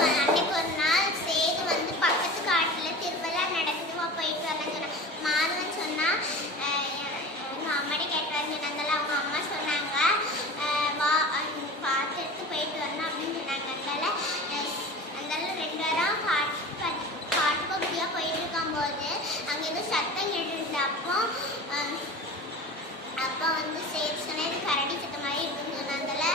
அன்னைக்கு ஒரு நாள் சேது வந்து பக்கத்து காட்டில் திருவிழா நடக்குதுவா போயிட்டு வரலான்னு சொன்னான். மாதவன் சொன்னால் எங்கள் அம்மாடி கேட்டுவாருன்னு சொன்னாங்கல்ல. அவங்க அம்மா சொன்னாங்க வா பார்த்துட்டு போயிட்டு வரணும் அப்படின்னு சொன்னாங்க. அதனால 2 பேரும் காட்டு பகுதியாக போயிட்டு இருக்கும்போது அங்கே ஏதோ சத்தம் கேட்டுருந்த. அப்போ வந்து சேது சொன்னால் இது கரடி சத்தம் மாதிரி இருக்குன்னு சொன்னாங்கல்ல.